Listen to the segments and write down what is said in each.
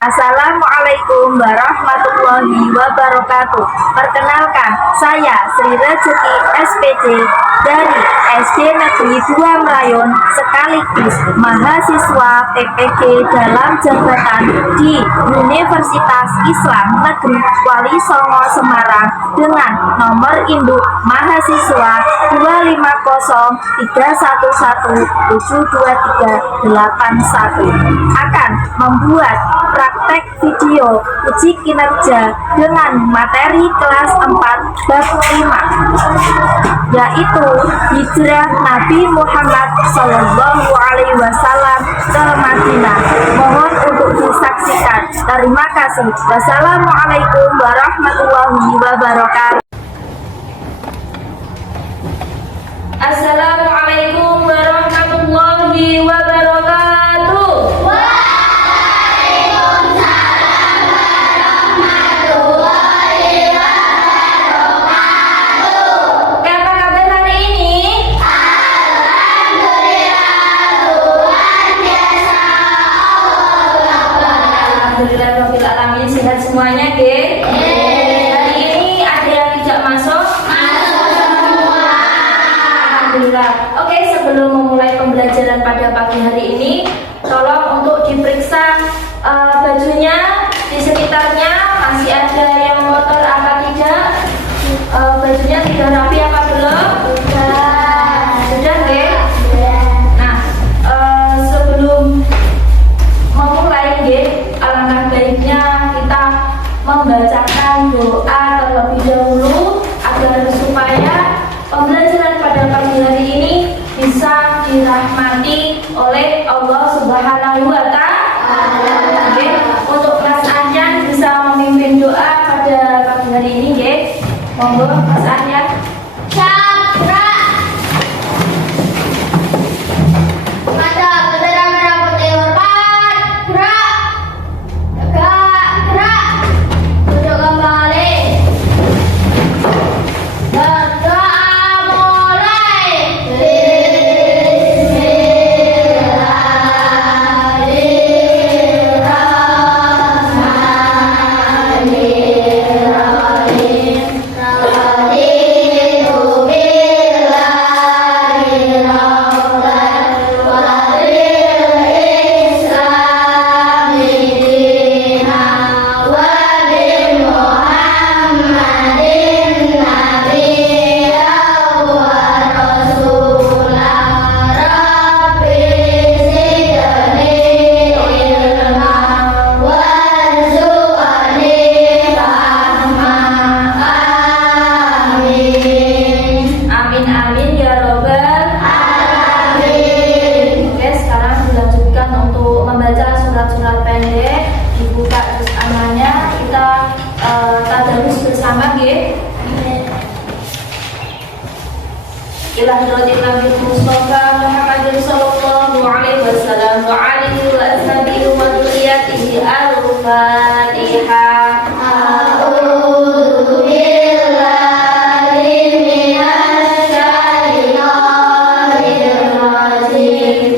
Assalamualaikum warahmatullahi wabarakatuh. Perkenalkan, saya Sri Rejuki SPC dari SD Negeri 2 Merayon, sekaligus mahasiswa PPG dalam jabatan di Universitas Islam Negeri Wali Songo Semarang dengan nomor induk mahasiswa 25031172381 akan membuat praktek video uji kinerja dengan materi kelas 4 bab 5, yaitu hijrah Nabi Muhammad SAW ke Madinah. Mohon untuk disaksikan. Terima kasih. Wassalamualaikum warahmatullahi wabarakatuh. Assalamualaikum warahmatullahi wabarakatuh. Alhamdulillahirobbilalamin, sehat semuanya, Ge? Hari ini ada yang tidak masuk? Masuk semua. Alhamdulillah. Oke, sebelum memulai pembelajaran pada pagi hari ini, tolong untuk diperiksa bajunya di sekitarnya masih ada yang kotor apa tidak? Bajunya sudah rapi apa belum? Sudah, Ge? Nah, sebelum memulai, Ge, alangkah baiknya kita membacakan doa terlebih dahulu agar supaya pembelajaran pada pagi hari ini bisa dirahmati oleh Allah Subhanahu wa Ta'ala. Oke, untuk Mas Anyan bisa memimpin doa pada pagi hari ini, Ge. Monggo Mas Anyan. Surat pendek dibuka terus amannya, kita tadarus bersama, Ge. Ila hadratin Nabi Mustafa Muhammadin sallallahu alaihi wasallam wa alihi wa ashabihi wa dzurriyyatihi. Al-Fatihah. A'udzu billahi minasy syaithanir rajim.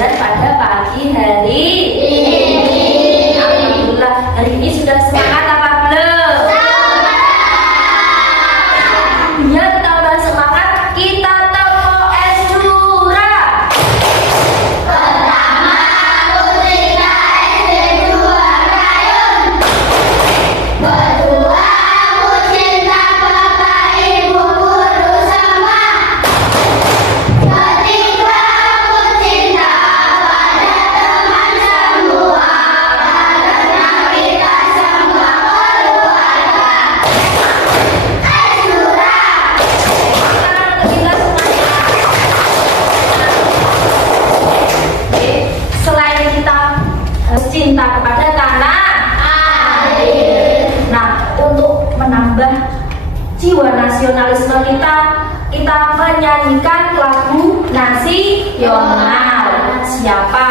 pembelajaran pada pagi hari ini. Alhamdulillah, hari ini sudah semangat apa belum? Biar tambah semangat, kita toko es dura. Selain kita cinta kepada tanah air, nah untuk menambah jiwa nasionalisme kita menyanyikan lagu nasional. Siapa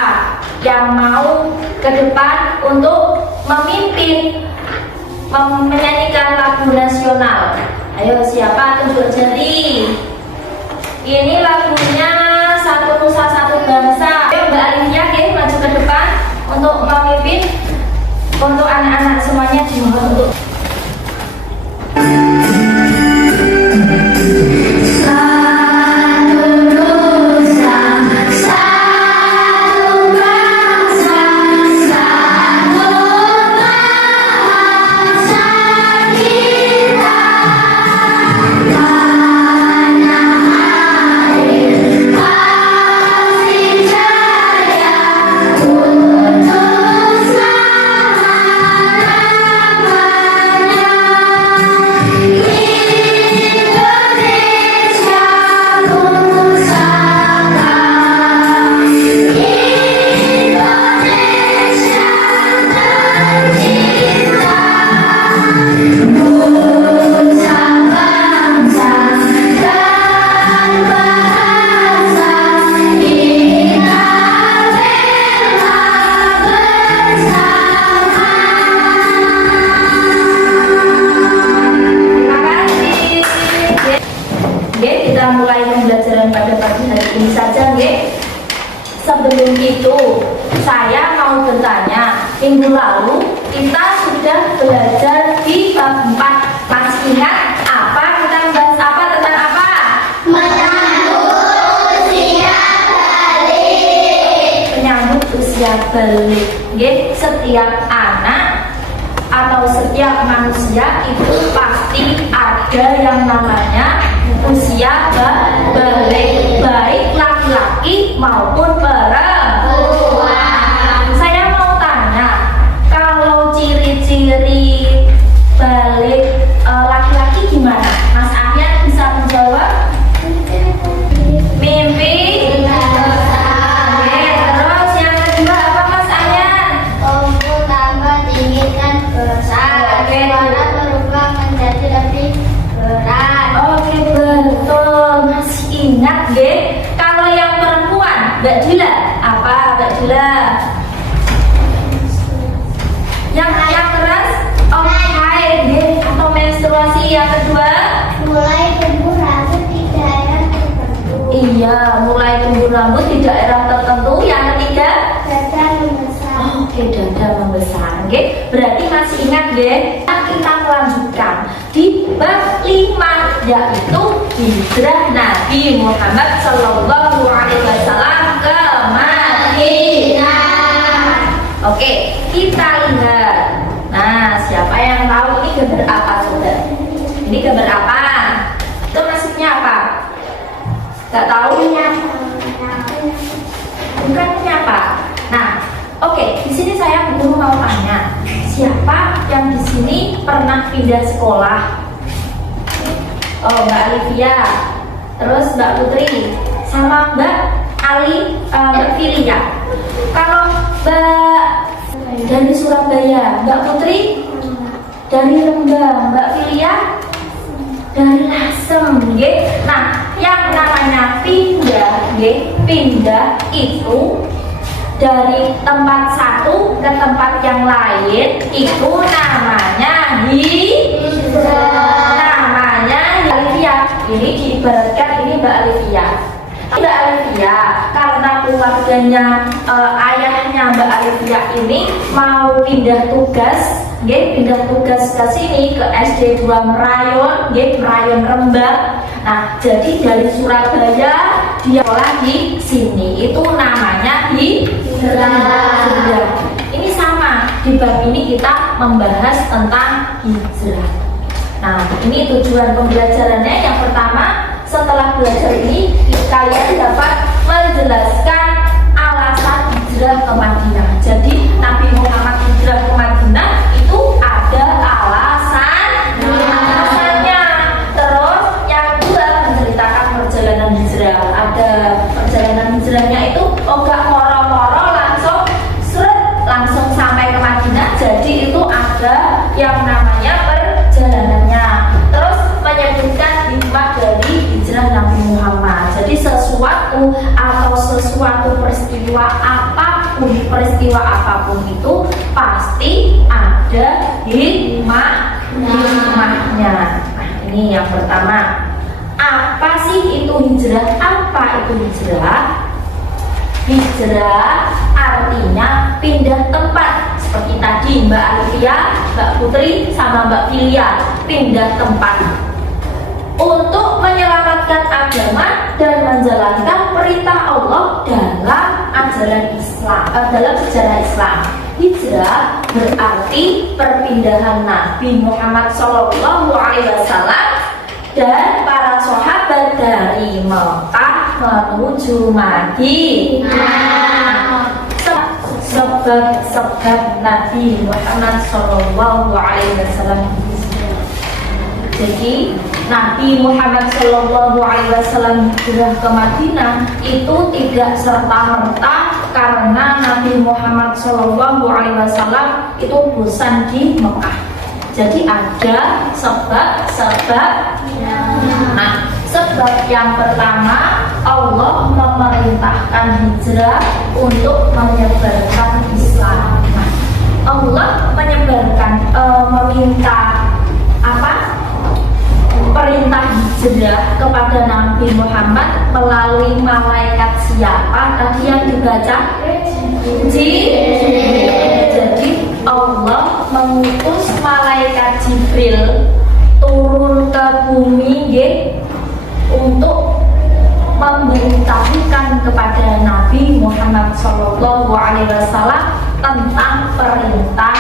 yang mau ke depan untuk memimpin menyanyikan lagu nasional? Ayo, siapa? Tunjuk jari. Ini lagunya Satu Nusa Satu Bangsa. Ayo Mbak Alifia, maju ke depan untuk memimpin. Untuk anak-anak semuanya dimohon untuk kita mulai pembelajaran pada pagi hari ini saja, nggih. Sebelum itu, saya mau bertanya, minggu lalu kita sudah belajar di bab 4. Masih ingat apa kita bahas apa tentang apa? Menyambut usia balik. Nggih, setiap anak atau setiap manusia itu pasti ada yang namanya usia balik, baik laki-laki maupun perempuan. Saya mau tanya, kalau ciri-ciri balik laki-laki gimana? Mas Ahyan bisa menjawab? Mimpi. Oke, terus yang kedua apa Mas Ahyan? Tumbuh tambah tinggi dan besar. Oke. Suara berubah menjadi lebih berat. Oke, betul. Masih ingat, nggih? Kalau yang perempuan, Mbak Dila, apa Mbak Dila? Yang keras, haid, nggih, atau menstruasi. Yang kedua, Mulai tumbuh rambut di daerah tertentu. iya, mulai tumbuh rambut di daerah tertentu. Yang ketiga, Dada membesar. oke, dada membesar, nggih. Berarti masih ingat, nggih? Kita melanjutkan di bab 5, yaitu hijrah Nabi Muhammad Sallallahu Alaihi Wasallam ke Madinah. Oke, kita lihat. Nah, siapa yang tahu ini gambar apa, coba? Ini gambar apa? Itu maksudnya apa? Gak tahu? Bukan ini apa? Nah, oke, di sini saya belum mau tanya, siapa yang di sini pernah pindah sekolah? Oh, Mbak Alivia, terus Mbak Putri, sama Mbak Mbak Filia. Kalau Mbak dari Surabaya, Mbak Putri dari Rembang, Mbak Filia dari Lasem, nggih. Nah, yang namanya pindah, nggih, pindah itu dari tempat satu ke tempat yang lain, itu namanya namanya Alivia. Ini diibaratkan ini Mbak Alivia. Mbak Alifia, karena keluarganya ayahnya Mbak Alifia ini mau pindah tugas, pindah tugas ke sini ke SD 2 Merayon, Merayon Rembang. Nah, jadi dari Surabaya dia sekolah di sini, itu namanya hijrah. Ini sama, di bab ini kita membahas tentang hijrah. Nah, ini tujuan pembelajarannya. Yang pertama, setelah belajar ini kalian dapat menjelaskan alasan hijrah ke Madinah. Jadi Nabi Muhammad hijrah ke Madinah itu ada alasannya. Terus yang kedua, menceritakan perjalanan hijrah. Ada perjalanan hijrahnya itu enggak moro-moro langsung sampai ke Madinah. Jadi itu ada yang namanya perjalanannya. Terus menyebutkan hikmah dari hijrah Nabi Muhammad. Jadi sesuatu peristiwa apapun itu pasti ada hikmahnya. Nah, ini yang pertama. Apa sih itu hijrah? Apa itu hijrah? Hijrah artinya pindah tempat. Seperti tadi Mbak Alfia, Mbak Putri, sama Mbak Filia pindah tempat untuk menyelamatkan agama dan menjalankan perintah Allah dalam ajaran Islam, dalam sejarah Islam. Hijrah berarti perpindahan Nabi Muhammad SAW dan para sahabat dari Mekah menuju Madinah. Sebab Nabi Muhammad SAW. Jadi Nabi Muhammad SAW hijrah ke Madinah itu tidak serta-merta karena Nabi Muhammad SAW itu bosan di Mekah. Jadi ada sebab-sebabnya. Nah, sebab yang pertama, Allah memerintahkan hijrah untuk menyebarkan Islam. Nah, Allah meminta perintah hijrah kepada Nabi Muhammad melalui malaikat siapa? Tadi yang dibaca Jibril. Jadi Allah mengutus malaikat Jibril turun ke bumi untuk memberitahukan kepada Nabi Muhammad SAW tentang perintah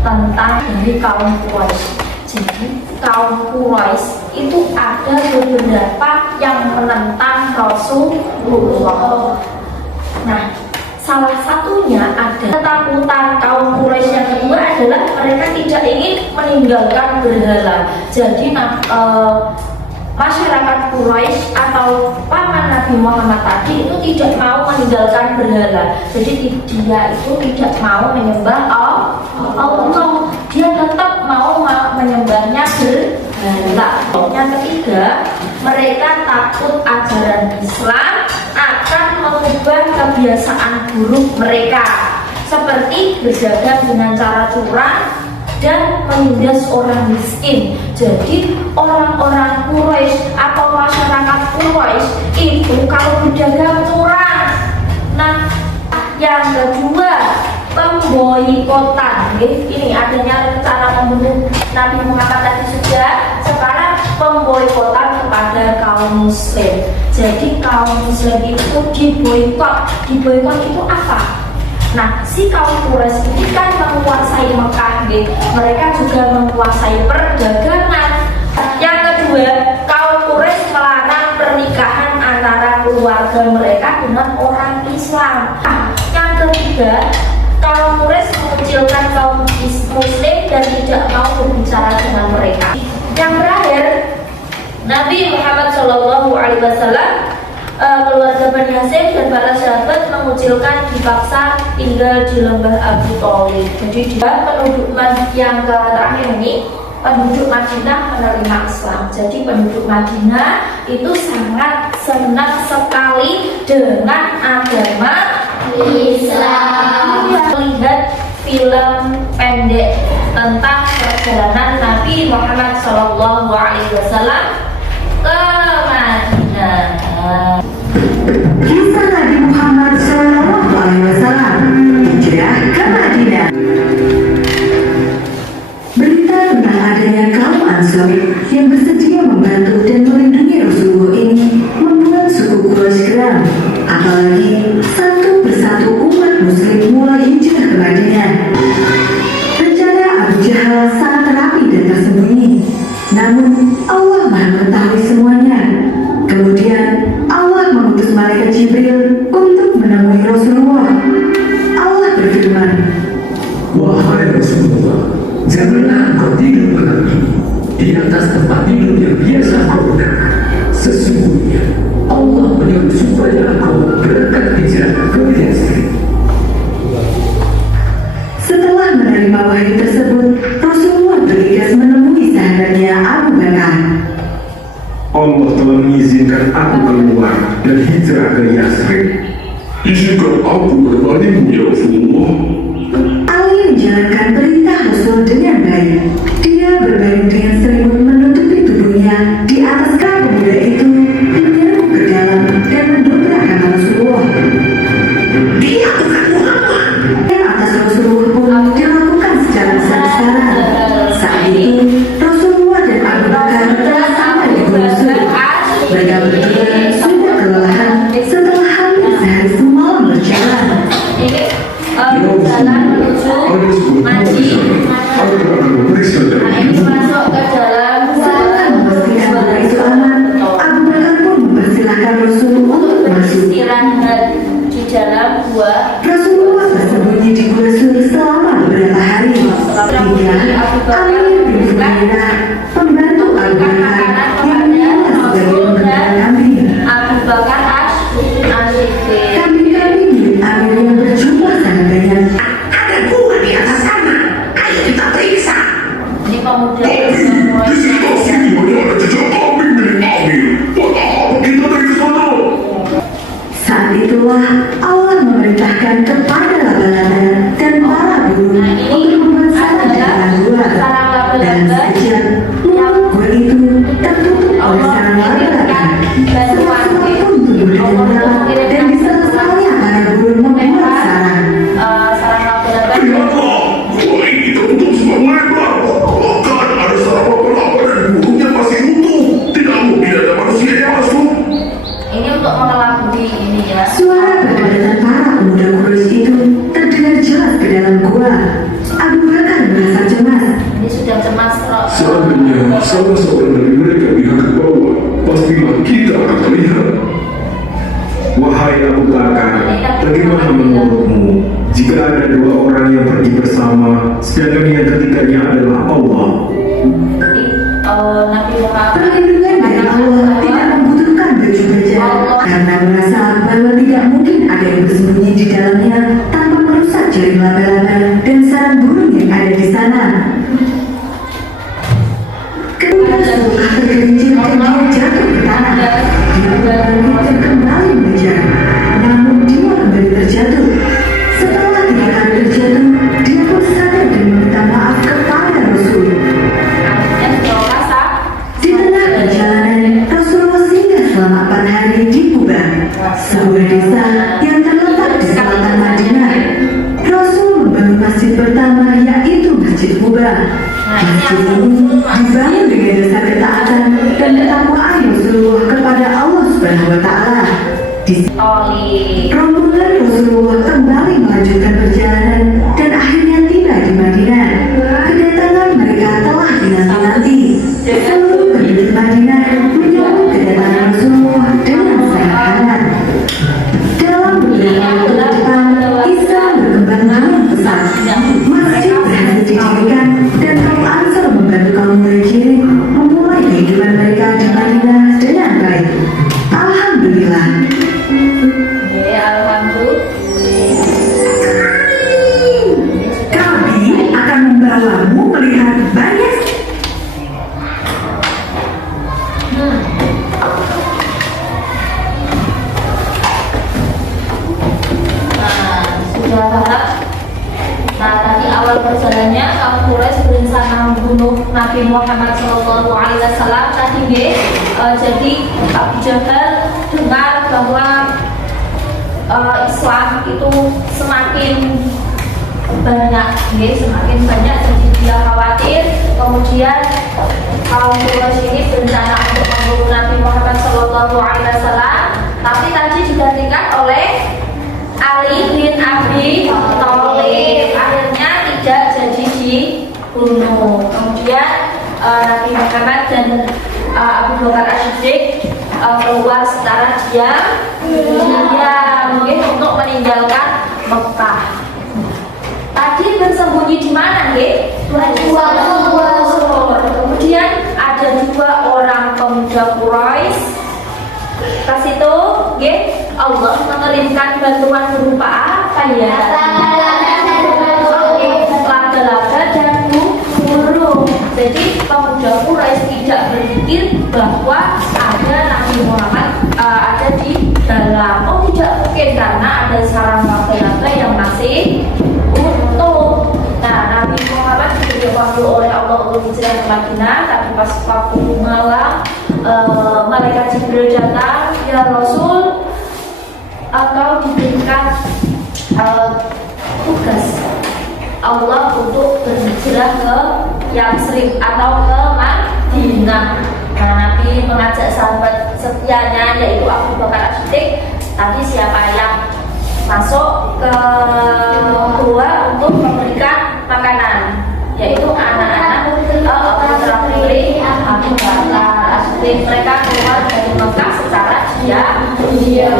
tentang dari kaum Quraisy. Jadi kaum Quraisy itu ada beberapa yang menentang Rasulullah. Nah, salah satunya ada ketakutan kaum Quraisy yang kedua adalah mereka tidak ingin meninggalkan berhala. Jadi masyarakat Quraisy atau paman Nabi Muhammad tadi itu tidak mau meninggalkan berhala. Jadi dia itu tidak mau menyembah Allah. Dia tetap mau menyembahnya berhala. Yang ketiga, mereka takut ajaran Islam akan mengubah kebiasaan buruk mereka, seperti berdagang dengan cara curang dan menindas orang miskin. Jadi orang-orang Quraisy atau masyarakat Quraisy itu kalau berdagang curang. Nah, yang kedua, pemboikotan. Ini adanya rencana membunuh Nabi Muhammad tadi sudah. Sekarang pemboikotan kepada kaum muslim. Jadi kaum muslim itu diboikot. Diboikot itu apa? Nah, si kaum Quraisy ini kan menguasai Mekah, mereka juga menguasai perdagangan. Yang kedua, kaum Quraisy melarang pernikahan antara keluarga mereka dengan orang Islam. Nah, yang ketiga, kaum Quraisy mengucilkan kaum muslim dan tidak mau berbicara dengan mereka. Yang terakhir, Nabi Muhammad SAW, keluarga Bani Hashim dan para sahabat mengucilkan dipaksa tinggal di lembah Abu Thalib. Jadi dia penduduk yang terakhir ini, penduduk Madinah menerima Islam. Jadi penduduk Madinah itu sangat senang sekali dengan agama Islam. Melihat film pendek tentang perjalanan Nabi Muhammad SAW ke tidur lagi di atas tempat tidur yang biasa kau gunakan. Sesungguhnya Allah menyuruh supaya kau berangkat hijrah ke Yasrib. Setelah menerima wahyu tersebut, Rasulullah bergegas menemui sahabatnya Abu Bakar. Allah telah mengizinkan aku keluar dan hijrah ke Yasrib. Izinkan aku menemanimu ya Rasulullah. Ali menjalankan perintah Rasul dengan baik. Dia berbaring dengan selimut menutupi tubuhnya di atas kaki pemuda itu, menyerbu ke dalam dan mendobrak kaki Rasulullah. Dia bukan Muhammad. Yang atas Rasulullah pun dilakukan secara besar-besaran. Saat itu, Rasulullah dan Abu Bakar telah sampai di Gunung Sur. Mereka berdua sudah kelelahan setelah hampir sehari semalam berjalan. Ini jalan menuju Maji. Nah, ini masuk ke dalam Setelah memastikan bahwa itu aman, Abu Bakar pun mempersilahkan Rasulullah untuk masuk. istirahat di dalam gua. Rasulullah bersembunyi di Gua Sur selama beberapa hari. Hingga Amir bin Fuhairah, pembantu Abu Bakar yang menyamar sebagai pembentang kambing. Abu Bakar As-Siddiq. Kambing-kambing milik Amir yang berjumlah sangat banyak. Ada gua di atas sana. Ayo kita periksa. Ini pemuda yang mulai Ada jejak kambing milik Amir. Buat apa kita pergi ke sana? Saat itulah Allah memerintahkan kepada laba-laba dan para burung untuk membuat sarang di depan gua. Dan sekejap, mulut gua itu tertutup oleh sarang laba-laba. Setelah pun tumbuh dengan nyala dan di sela-selanya para burung membuat sarang. sarang laba-laba. Lihatlah, gua ini tertutup semua lebar. Bahkan ada sarang laba-laba dan burungnya masih utuh. Tidak mungkin ada manusia yang masuk. Ini untuk mengelabui ini ya. Suara berdebatan para pemuda Quraisy itu terdengar jelas ke dalam gua. Abu Bakar merasa cemas. Ini sudah cemas roh. Seandainya salah seorang dari mereka pihak ke bawah, pastilah kita akan terlihat. Wahai Abu Bakar, bagaimana menurutmu jika ada dua orang yang pergi bersama, sedangkan yang ketiganya adalah Allah? Nabi Muhammad Perlindungan dari Allah tidak membutuhkan baju baja karena merasa bahwa tidak mungkin ada yang bersembunyi di dalamnya tanpa merusak jaring laba-laba dan sarang burung yang ada di sana. Ketika Rasulullah tergelincir dan dia jatuh ke tanah, dia berbalik dan kembali mengejar. Namun dia kembali terjatuh. Setelah 3 kali terjatuh, dia pun sadar dan meminta maaf kepada Rasul. akhirnya sudah rasa Di tengah perjalanan, Rasulullah singgah selama 4 hari di Kuba, sebuah desa yang terletak di selatan Madinah. Rasul membangun masjid pertama, yaitu Masjid Kuba. Masjid ini dibangun dengan dasar ketaatan dan ketakwaan Rasulullah kepada Allah Subhanahu wa Ta'ala. Di oli. rombongan Rasulullah kembali melanjutkan perjalanan dan akhirnya tiba di Madinah. Kedatangan mereka telah dinanti-nanti. Seluruh penduduk Madinah menyambut kedatangan Rasulullah dengan sangat hangat. Dalam beberapa waktu ke depan, Islam berkembang dengan pesat. Masjid berhasil didirikan dan kaum Ansar membantu kaum Muhajirin memulai kehidupan mereka di Madinah dengan baik. Alhamdulillah. Ya, alhamdulillah. Kami akan membawamu melihat banyak. Nah, sudah paham. Nah, tadi awal perjalanannya kaum Quraisy berencana membunuh Nabi Muhammad SAW. Tadi jadi Abu Jahal dengar bahwa Islam itu semakin banyak, semakin banyak, jadi dia khawatir. Kemudian kaum Quraisy ini berencana untuk membunuh Nabi Muhammad SAW. Tapi tadi digantikan oleh Ali bin Abi Thalib. Akhirnya tidak jadi dibunuh. Kemudian Nabi Muhammad dan Abu Bakar As-Siddiq keluar secara diam, mungkin untuk meninggalkan Mekah. Tadi bersembunyi di mana, nggih? Dua Allah mengirimkan bantuan berupa apa ya? Laga-laga dan burung. Jadi pemuda Quraisy tidak berpikir bahwa ada Nabi Muhammad ada di dalam. Oh, tidak mungkin karena ada sarang laga-laga yang masih utuh. Nah, Nabi Muhammad dipanggil oleh Allah untuk hijrah ke Madinah. Tapi pas waktu malam, malaikat Jibril datang, ya Rasul, atau diberikan tugas Allah untuk berhijrah ke Yatsrib atau ke Madinah. Nah, Nabi mengajak sahabat setianya yaitu Abu Bakar As-Siddiq. Tadi siapa yang masuk ke gua untuk memberikan makanan, yaitu anak-anak putra putri Abu Bakar As-Siddiq. Mereka keluar dari Mekah secara diam-diam.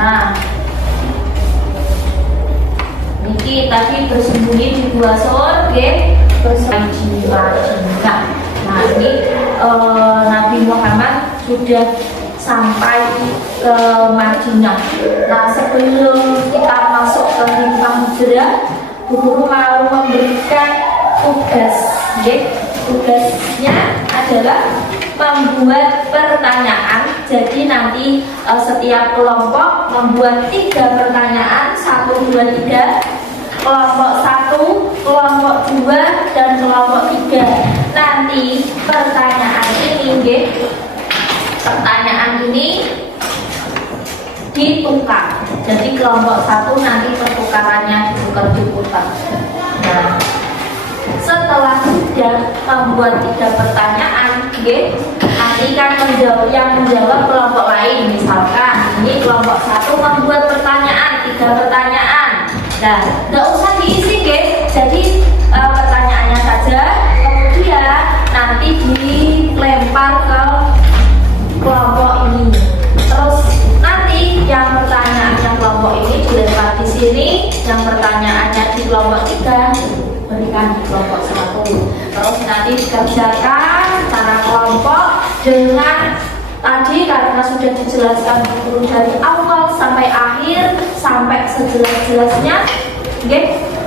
Nah, Niki tadi bersembunyi di gua Sur, bersembunyi di Madinah. Nah, ini Nabi Muhammad sudah sampai ke Madinah. Nah, sebelum kita masuk ke rimpah hijrah, guru mau memberikan tugas. Tugasnya adalah membuat pertanyaan. Jadi nanti setiap kelompok membuat 3 pertanyaan, 1, 2, 3. Kelompok 1, kelompok 2, dan kelompok 3. Nanti pertanyaan ini ditukar. Jadi kelompok 1 nanti pertukarannya ditukar. Nah, setelah sudah membuat 3 pertanyaan, nanti kan yang menjawab kelompok lain. Misalkan ini kelompok 1 membuat pertanyaan, 3 pertanyaan. Nah, nggak usah diisi, jadi pertanyaannya saja, kemudian nanti dilempar ke kelompok ini. Terus nanti yang pertanyaannya kelompok ini dilempar di sini, yang pertanyaannya di kelompok 3 berikan di kelompok 1. Terus nanti dikerjakan secara kelompok dengan tadi karena sudah dijelaskan guru dari awal sampai akhir sampai sejelas-jelasnya.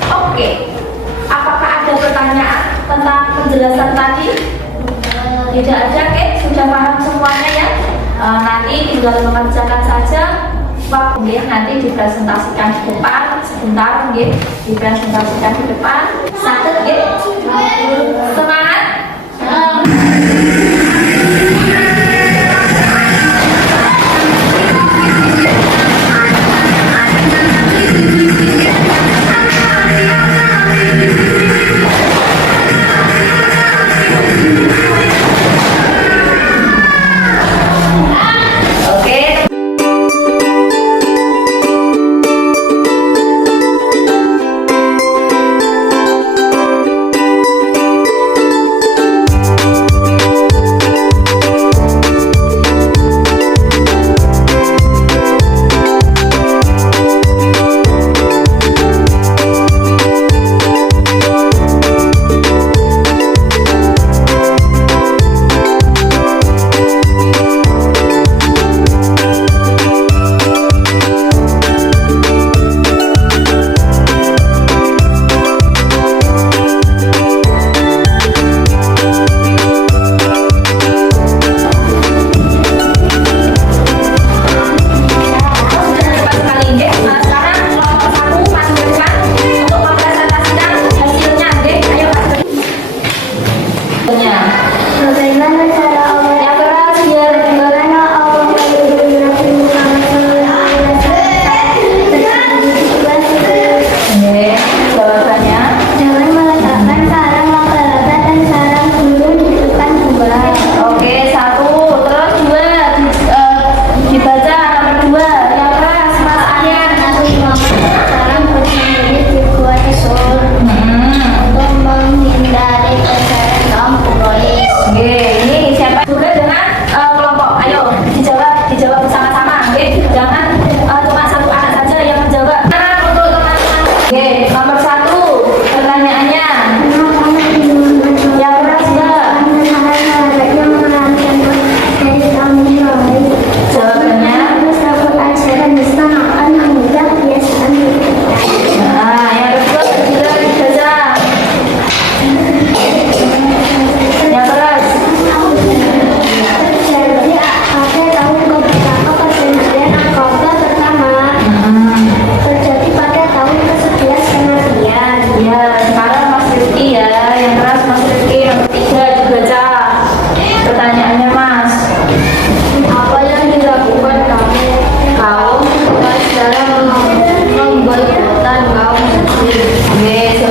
Oke. Apakah ada pertanyaan tentang penjelasan tadi? Tidak ada, sudah paham semuanya ya. Nanti tinggal mengerjakan saja. Nanti dipresentasikan di depan sebentar, dipresentasikan di depan. Sakit, semangat.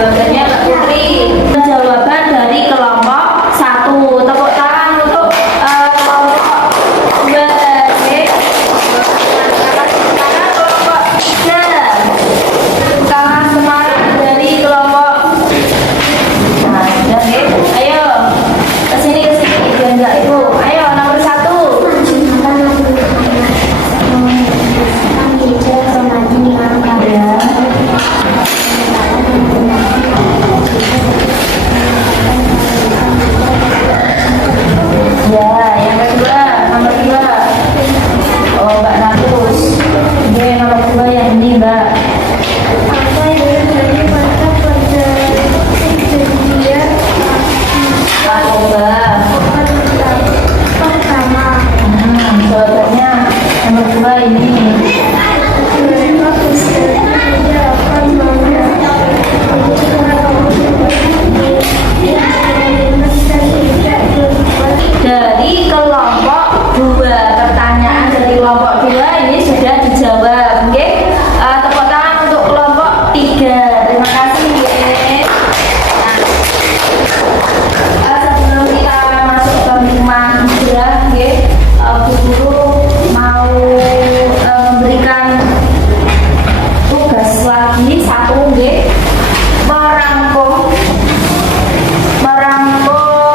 jawabannya Mbak Putri. Jawaban dari kelompok 1. Tepuk tangan untuk kelompok 2. Oke. Tangan kelompok 3. Tangan semangat dari kelompok. Nah, sudah ya. Ayo kesini enggak Ibu. Ayo nomor 1. Ya, yang kedua, nomor 2. Oh, Mbak Natus. Oke, nomor 2 yang ini, Mbak. Apa yang dari mata pelajaran dia Apa, Mbak? pertama Jawabannya nomor 2 ini. mereka bersedia akan Dari kelompok 2, pertanyaan dari kelompok 2 ini sudah dijawab. Oke, tepuk tangan untuk kelompok 3. Terima kasih ya. Nah, sebelum kita masuk ke rumah hijrah, Bu Guru mau memberikan tugas lagi satu, merangkum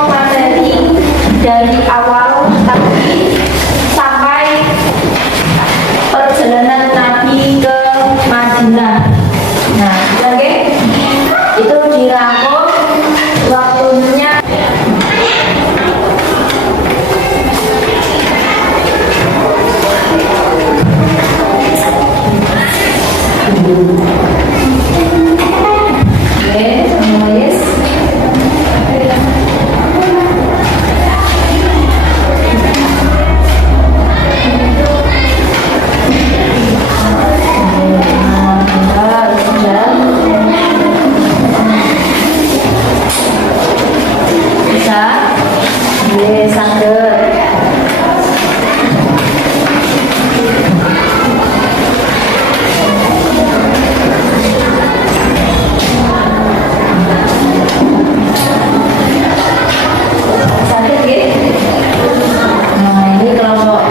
materi dari awal tadi sampai perjalanan Nabi ke Madinah. Nah, oke, itu dirangkum waktunya. Oke, nulis. Bisa? Yes, under. Sakit ya? Nah, ini kelompok.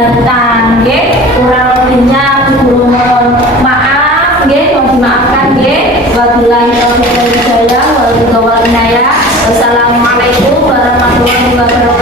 datang nggih. Kurang lebihnya Guru mohon maaf nggih, mohon dimaafkan nggih. Wabillahi taufiq wal hidayah wal inayah. Wassalamualaikum warahmatullahi wabarakatuh.